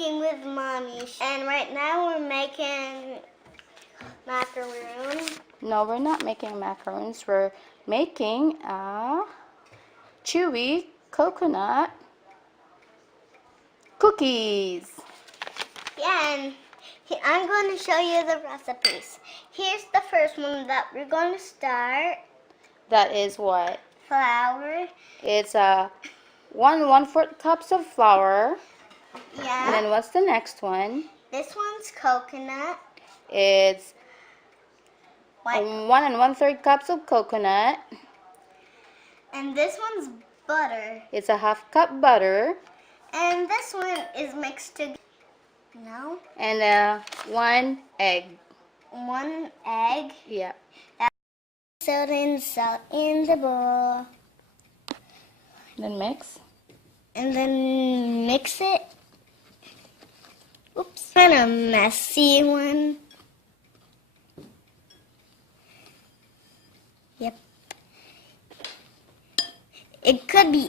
cooking with Mommy. And right now we're making macaroon. No, we're not making macaroons. We're making chewy coconut cookies. Yeah, and I'm going to show you the recipes. Here's the first one that we're going to start. That is what? Flour. It's 1/4 cups of flour. Yeah. And then what's the next one? This one's coconut. It's 1 1/3 cups of coconut. And this one's butter. It's a 1/2 cup butter. And this one is mixed together. No. And 1 egg. 1 egg. Yeah. Salt in the bowl. Then mix. And then mix it. Oops. Kind of messy one. Yep. It could be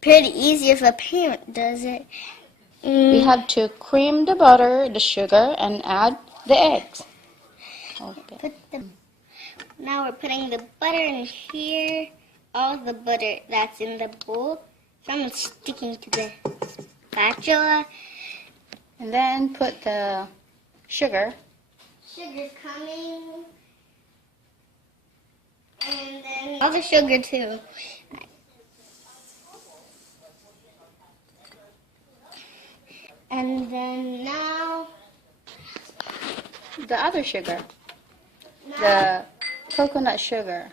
pretty easy if a parent does it. We have to cream the butter, the sugar, and add the eggs. Okay. Now we're putting the butter in here. All the butter that's in the bowl. Some is sticking to the spatula. And then put the sugar. Sugar coming. And then all the sugar too. And then now The other sugar. The coconut sugar.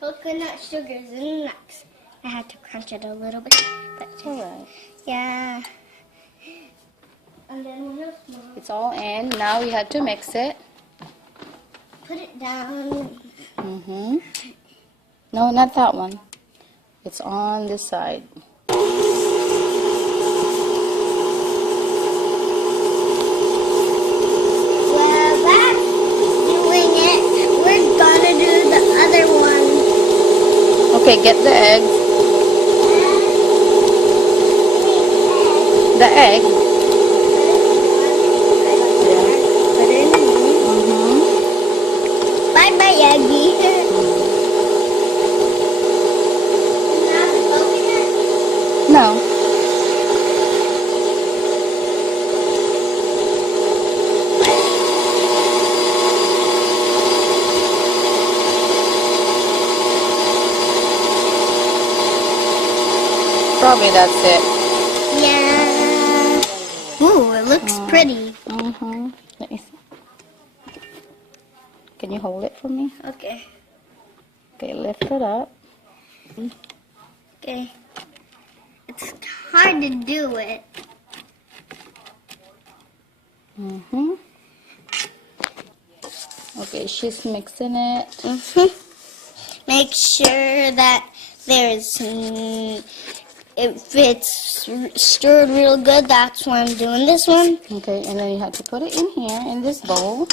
Coconut sugar is next. I had to crunch it a little bit. But Alright. yeah. And then It's all in. Now we have to mix it. put it down. No, not that one. It's on this side. Well, that's doing it. We're gonna do the other one. Okay, get the eggs. The egg. Put it in. Bye bye, Aggie. Now the coconut. No. Probably that's it. Yeah. Ooh, it looks pretty. Let me see. Can you hold it for me? Okay. Okay, lift it up. Okay. It's hard to do it. Okay, she's mixing it. Make sure that there's, if it's stirred real good, that's why I'm doing this one. Okay, and then you have to put it in here, in this bowl.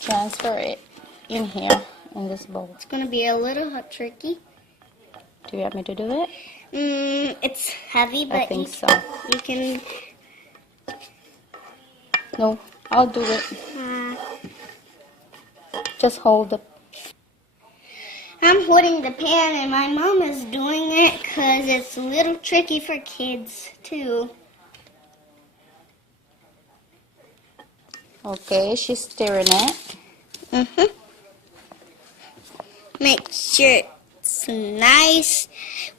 Transfer it in here, in this bowl. It's going to be a little tricky. Do you want me to do it? It's heavy, but I think so. You can. No, I'll do it. Just hold the... I'm holding the pan, and my mom is doing it because it's a little tricky for kids, too. Okay, she's stirring it. Make sure it's nice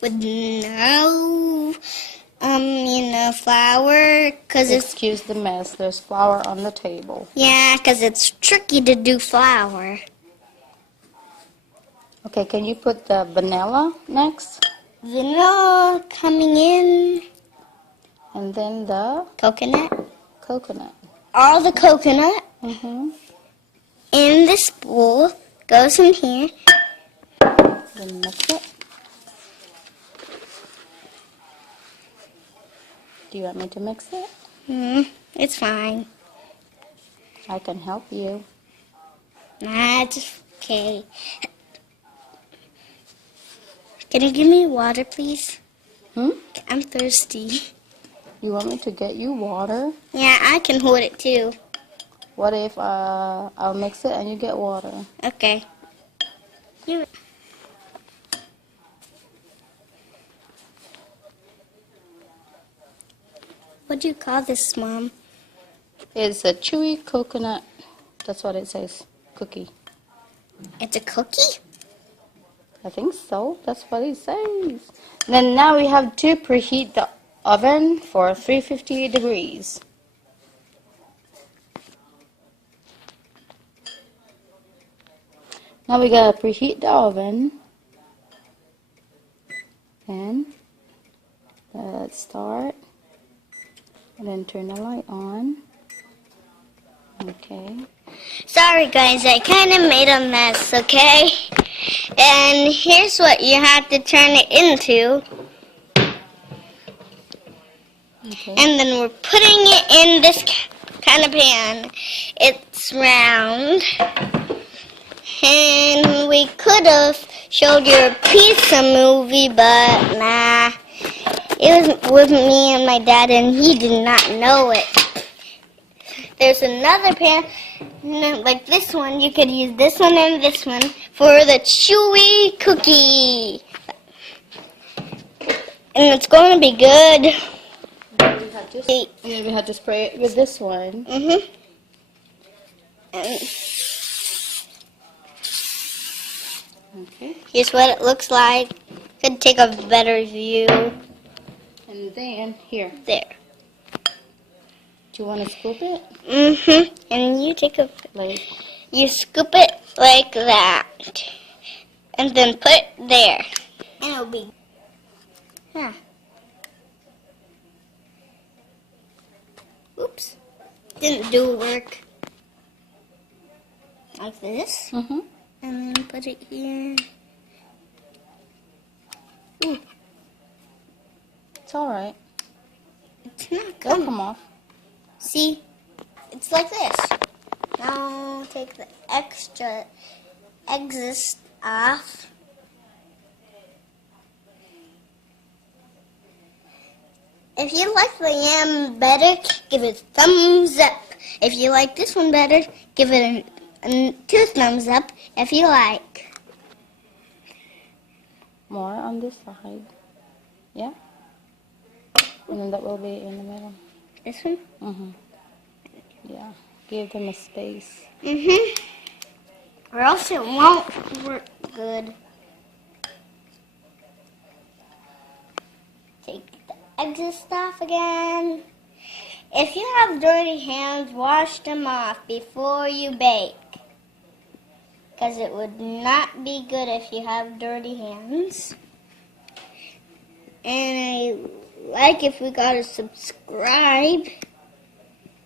with no, flour, because it's, Excuse the mess, there's flour on the table. yeah, because it's tricky to do flour. Okay, can you put the vanilla next? Vanilla coming in. And then the Coconut. coconut. All the coconut in this bowl goes in here. Then mix it. Do you want me to mix it? It's fine. I can help you. That's okay. Can you give me water, please? I'm thirsty. You want me to get you water? Yeah, I can hold it too. What if I'll mix it and you get water? Okay. You. What do you call this, Mom? It's a chewy coconut. That's what it says. Cookie. It's a cookie? I think so. That's what it says. Then now we have to preheat the oven for 350 degrees. Now we gotta preheat the oven. And let's start. And then turn the light on. Okay. Sorry guys, I kind of made a mess, okay? And here's what you have to turn it into. Okay. And then we're putting it in this kind of pan. It's round. And we could have showed you a pizza movie, but nah. It was with me and my dad, and he did not know it. There's another pan, like this one. You could use this one and this one for the chewy cookie. And it's going to be good. We have to spray it with this one. And Okay. here's what it looks like. Could take a better view. And then here. There. Do you want to scoop it? And you take a, Like, you scoop it like that. And then put it there. And it'll be, yeah. Oops. Didn't do work. Like this. And then put it here. Ooh, it's alright. it's not It'll coming. come off. See? It's like this. Now take the extra exist off. If you like the yam better, give it a thumbs up. If you like this one better, give it a 2 thumbs up if you like. More on this side. Yeah? And then that will be in the middle. This one? Yeah. Give them a space. Or else it won't work good. Take the exist off again. If you have dirty hands, wash them off before you bake. Because it would not be good if you have dirty hands. And I like if we got to subscribe.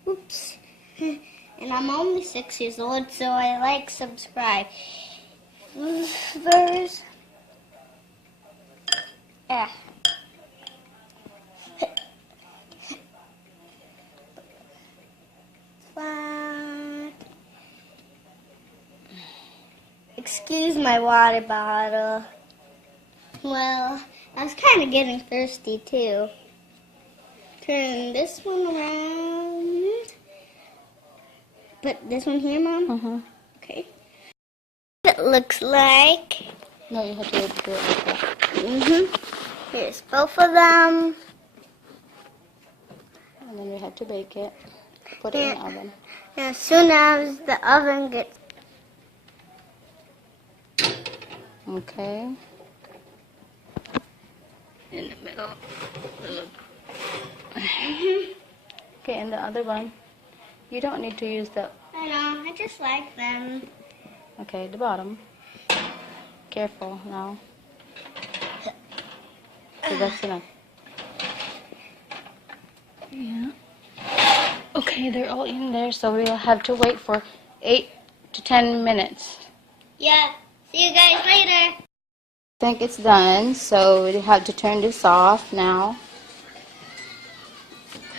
Oops. And I'm only 6 years old, so I like subscribe. There's... Yeah. Excuse my water bottle. Well, I was kind of getting thirsty too. Turn this one around. Put this one here, Mom? Okay. It looks like. No, you have to do it like that. Here's both of them. And then we have to bake it. Put it in the oven. And as soon as the oven gets... Okay. in the middle. Okay, and the other one. You don't need to use the... I know, I just like them. Okay, the bottom. Careful now. Okay, that's enough. Yeah. Okay, they're all in there, so we'll have to wait for 8 to 10 minutes. Yeah, see you guys later. I think it's done, so we have to turn this off now.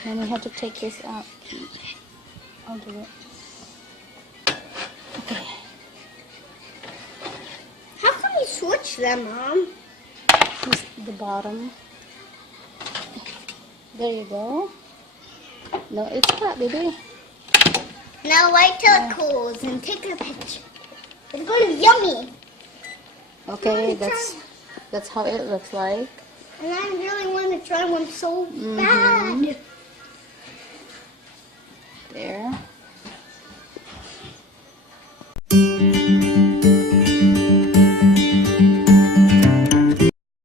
Then we have to take this out. I'll do it. Okay. How can we switch them, Mom? This is the bottom. There you go. No, it's hot, baby. Now wait till it cools and take a picture. It's going to be yummy. Okay, that's how it looks like. And I really want to try one so bad. There.